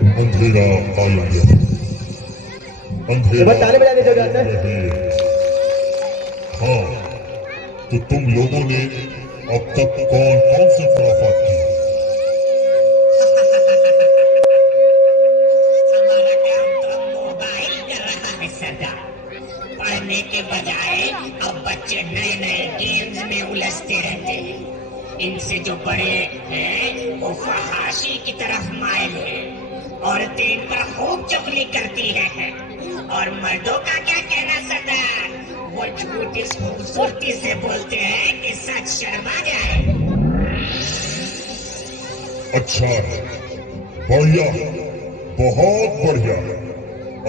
اندھیرا آ گیا، اندھیرا تالی بجانے جو جاتا ہے۔ رہے۔ ہاں، تو تم لوگوں نے اب تک کون کون سے خرافات کی؟ ہمارا کام تو موبائل کر رہا ہے سردار۔ پڑھنے کے بجائے اب بچے نئے نئے گیمز میں الجھتے رہتے ہیں۔ ان سے جو بڑے ہیں وہ فحاشی کی طرف مائل ہیں، عورتیں ان پر خوب چغلی کرتی ہیں، اور مردوں کا کیا کہنا سردار؟ وہ جھوٹ اس خوبصورتی سے بولتے ہیں کہ سچ شرما جائے۔ اچھا ہے، بڑھیا، بہت بڑھیا،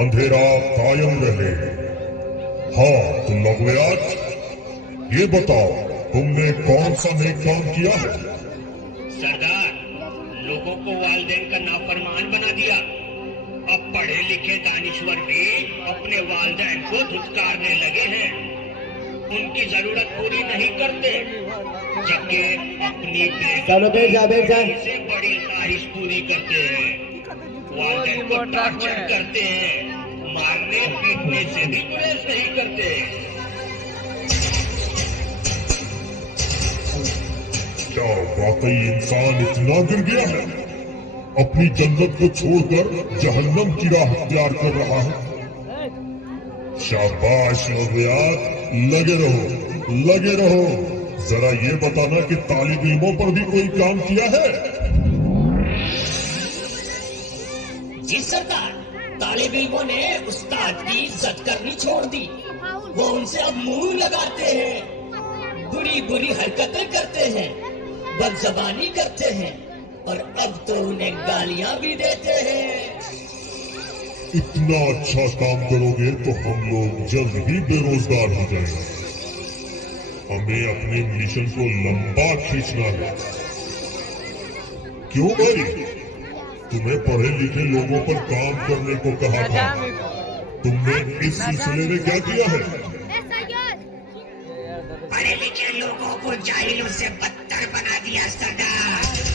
اندھیرا قائم رہے۔ ہاں تو لغویات، یہ بتاؤ تم نے کون سا نیک کام کیا ہے؟ سردار، لوگوں کو والدین کا نافرمان بنا دیا۔ اب پڑھے لکھے دانشور بھی اپنے والدین کو دھتکارنے لگے ہیں، ان کی ضرورت پوری نہیں کرتے، جبکہ اپنی چلو بیٹھ جا، بیٹھ جا۔ سے بڑی خواہش پوری کرتے ہیں۔ والدین کو ٹارچر کرتے ہیں، مارنے پیٹنے سے بھی گریز نہیں کرتے۔ کیا واقعی انسان اتنا گر گیا ہے؟ اپنی جنت کو چھوڑ کر جہنم کی راہ اختیار کر رہا ہے؟ شاباش لغویات، لگے رہو، لگے رہو۔ ذرا یہ بتانا کہ طالب علموں پر بھی کوئی کام کیا ہے؟ جی سردار، طالب علموں نے استاد کی عزت کرنی چھوڑ دی۔ وہ ان سے اب منہ لگاتے ہیں، بری بری حرکتیں کرتے ہیں، بد زبانی کرتے ہیں، اور اب تو انہیں گالیاں بھی دیتے ہیں۔ اتنا اچھا کام کرو گے تو ہم لوگ جلد ہی بے روزگار ہو جائیں گے۔ ہمیں اپنے مشن کو لمبا کھینچنا ہے۔ کیوں بھائی؟ تمہیں پڑھے لکھے لوگوں پر کام کرنے کو کہا تھا، تم نے اس سلسلے میں کیا کیا ہے؟ پڑھے لکھے لوگوں کو جاہلوں سے بدتر بنا دیا سردار۔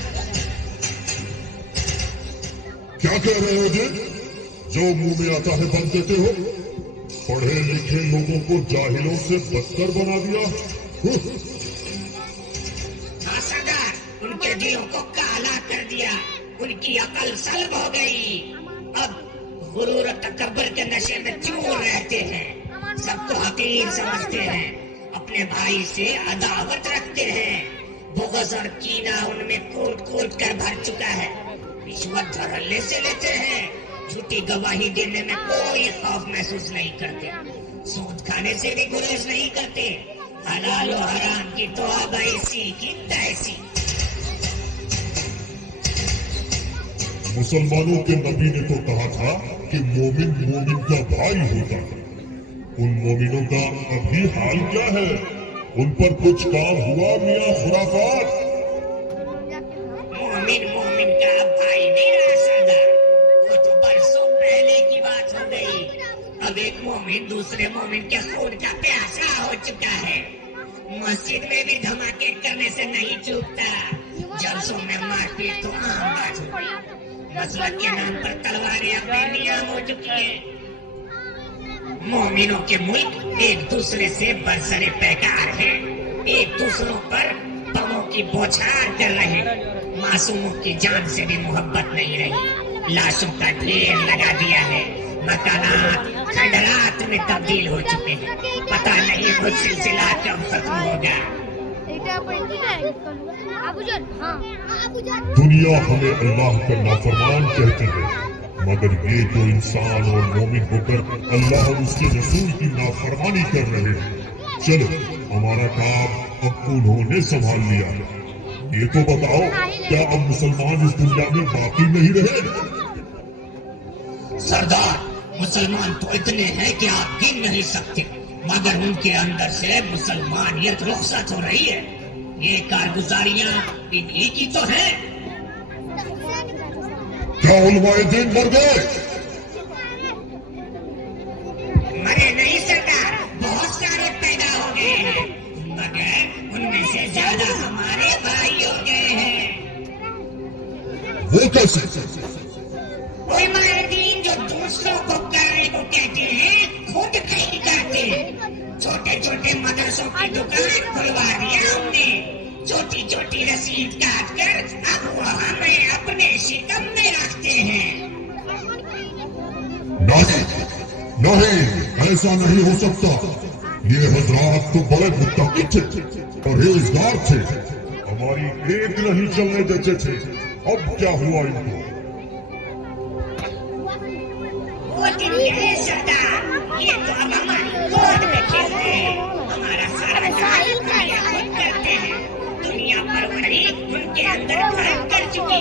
کیا کہہ رہے ہو جی؟ جو منہ میں آتا ہے بن دیتے ہو؟ پڑھے لکھے لوگوں کو جاہلوں سے بدتر بنا دیا؟ ہاں سردار، ان کے دلوں کو کالا کر دیا، ان کی عقل سلب ہو گئی۔ اب غرور و تکبر کے نشے میں چور رہتے ہیں، سب کو حقیر سمجھتے ہیں، اپنے بھائی سے عداوت رکھتے ہیں، بغض اور کینہ ان میں کوٹ کوٹ کر بھر چکا ہے، رشوت دھڑلے سے لیتے ہیں، جھوٹی گواہی دینے میں کوئی خوف محسوس نہیں کرتے، سود کھانے سے بھی گریز نہیں کرتے، حلال و حرام کی تو اب ایسی کی تیسی۔ مسلمانوں کے نبی نے تو کہا تھا کہ مومن مومن کا بھائی ہوتا ہے۔ ان مومنوں کا ابھی حال کیا ہے؟ ان پر کچھ کام ہوا میاں خرافات؟ مومن مومن کا اب بھائی نہیں رہا سردار، وہ تو برسوں پہلے کی بات ہو گئی۔ اب ایک مومن دوسرے مومن کے خون کا پیاسا ہو چکا ہے، مسجد میں بھی دھماکے کرنے سے نہیں چوکتا، جلسوں میں مار پیٹ تو عام بات ہو گئی، مذہب کے نام پر تلواریں اب بے نیام ہو چکی ہیں۔ مومنوں کے ملک ایک دوسرے سے برسر پیکار ہیں، ایک دوسروں پر بموں کی بوچھار کر رہے ہیں، معصوموں کی جان سے بھی محبت نہیں رہی، لاشوں کا ڈھیر لگا دیا ہے، مکانات کھنڈرات میں تبدیل ہو چکے ہیں، پتہ نہیں وہ سلسلہ کب ختم ہوگا۔ دنیا ہمیں اللہ کا نافرمان کہتی ہے، مگر یہ جو انسان اور مومن ہو کر اللہ اور اس کے رسول کی نافرمانی کر رہے ہیں، چلو ہمارا کام اب انہوں نے سنبھال لیا ہے۔ یہ تو بتاؤ، کیا اب مسلمان اس دنیا میں باقی نہیں رہے؟ سردار، مسلمان تو اتنے ہیں کہ آپ گن نہیں سکتے، مگر ان کے اندر سے مسلمانیت رخصت ہو رہی ہے۔ یہ کارگزاریاں انہی کی تو ہیں۔ کیا علماء دین مر گئے؟ مرے نہیں سردار، بہت سارے پیدا ہو گئے ہیں، مگر ان میں سے زیادہ ہمارے بھائی ہو گئے ہیں۔ وہ کیسے؟ وہ عمارتین جو دوسروں کو کرنے کو کہتے ہیں خود نہیں کرتے. چھوٹے چھوٹے مدرسوں کی دکان کھلوا دیا ہم نے. چھوٹی چھوٹی رسید کاٹ کر اب وہ ہمیں اپنے شکم میں رکھتے ہیں. نہیں ایسا نہیں ہو سکتا. یہ حضرات تو بڑے متقی تھے پرہیزگار تھے. ہماری ایک نہیں چلنے دیتے تھے. اب کیا ہوا ان کو؟ وہ دن گئے سردار. یہ تو اب ہماری گود میں کھیلتے ہیں. ہمارا سارا کام یہ خود کرتے ہیں. دنیا پروری ان کے اندر بھر کر چکی.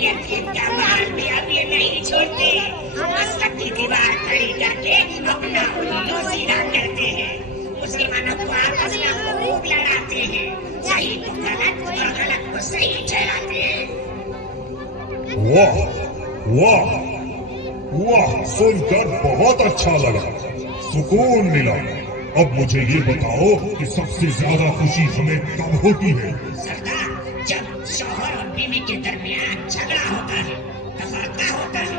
یہ دن کا مال بھی اب یہ نہیں چھوڑتے. مسجد کی دیوار کھڑی کر کے اپنا الو سیدھا کرتے ہیں. مسلمانوں کو آپس میں خوب لڑاتے ہیں. صحیح کو غلط اور غلط کو صحیح ٹھہراتے ہیں. واہ واہ واہ، سن کر بہت اچھا لگا، سکون ملا. اب مجھے یہ بتاؤ کہ سب سے زیادہ خوشی ہمیں کب ہوتی ہے؟ سردار، جب شوہر اور بیوی کے درمیان جھگڑا ہوتا ہے، تفرقہ ہوتا ہے.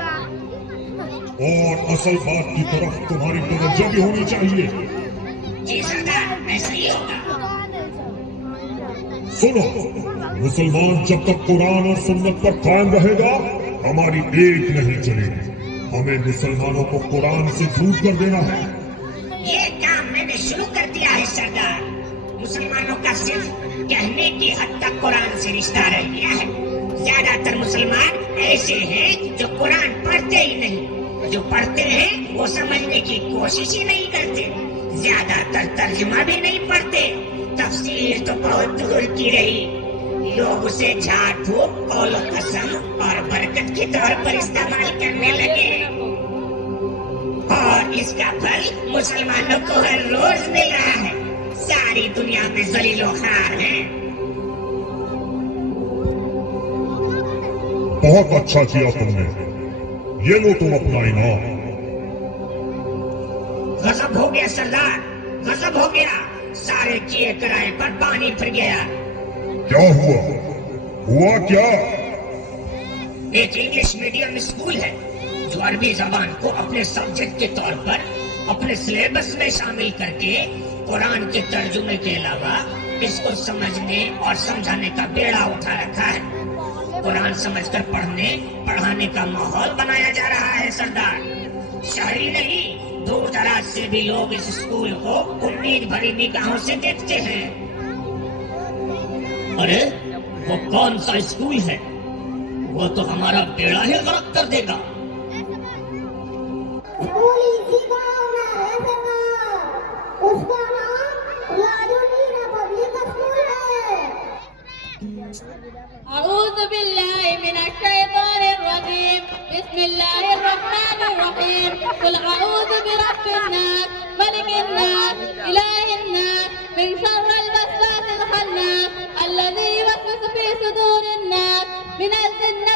اور اصل بات کی طرف تمہاری توجہ بھی ہونی چاہیے. جی سردار، ایسا ہی ہوگا. سنو، مسلمان جب تک قرآن اور سنت پر قائم رہے گا ہماری ایک نہیں چلے گی. ہمیں مسلمانوں کو قرآن سے دور کر دینا ہے. یہ کام میں نے شروع کر دیا ہے سردار. مسلمانوں کا صرف کہنے کی حد تک قرآن سے رشتہ رہ گیا ہے. زیادہ تر مسلمان ایسے ہیں جو قرآن پڑھتے ہی نہیں. جو پڑھتے ہیں وہ سمجھنے کی کوشش ہی نہیں کرتے. زیادہ تر ترجمہ بھی نہیں پڑھتے. تفسیر تو بہت دور کی رہی. لوگ اسے جھاڑ پھونک، قول و قسم اور برکت کے طور پر استعمال کرنے لگے. اور اس کا پھل مسلمانوں کو ہر روز مل رہا ہے. ساری دنیا میں ذلیل و خوار ہیں. بہت اچھا کیا تم نے. یہ لو تم اپنا انعام. غضب ہو گیا سردار، غضب ہو گیا. سارے کیے کرائے پر پانی پھر گیا. کیا ہوا؟ ہوا کیا؟ ایک انگلش میڈیم اسکول ہے جو عربی زبان کو اپنے سبجیکٹ کے طور پر اپنے سلیبس میں شامل کر کے قرآن کے ترجمے کے علاوہ اس کو سمجھنے اور سمجھانے کا بیڑا اٹھا رکھا ہے. قرآن سمجھ کر پڑھنے پڑھانے کا ماحول بنایا جا رہا ہے سردار. شہری نہیں، دور دراز سے بھی لوگ اس اسکول کو امید بھری نگاہوں سے دیکھتے ہیں. ارے وہ کون سا اسکول ہے؟ وہ تو ہمارا بیڑا ہی غرق کر دے گا. أعوذ بالله من الشيطان الرجيم. بسم الله الرحمن الرحيم. قل أعوذ برب الناس ملك الناس إله الناس من شر الوسواس الخناس الذي يوسوس في صدور الناس من الجنة